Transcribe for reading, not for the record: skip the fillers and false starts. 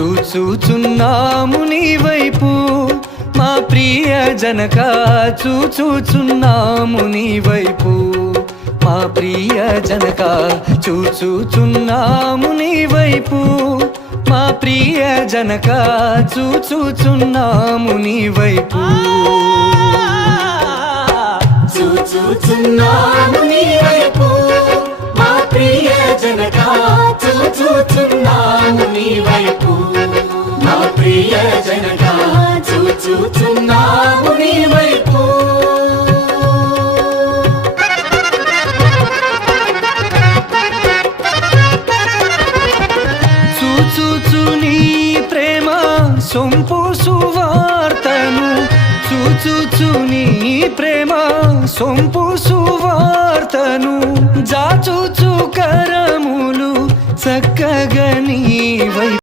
చూచుచున్నాము నీ వైపు మా ప్రియ జనక, చూచుచున్నాము నీ వైపు మా ప్రియ జనక, చూచుచున్నాము నీ వైపు మా ప్రియ జనక, చూచుచున్నాము నీ వైపు. చూచుచున్నాము నీ వైపు మా ప్రియ జనక, చూచుచున్నాము నీ వైపు మా ప్రియ జనక, చూచుచున్నాము నీ వైపు. చూచుచు నీ ప్రేమ సొంపు సువార్తను, చూచుచు నీ ప్రేమ సొంపు సువార్తను, జాచుచు కరములు చక్కగా నీ వైపు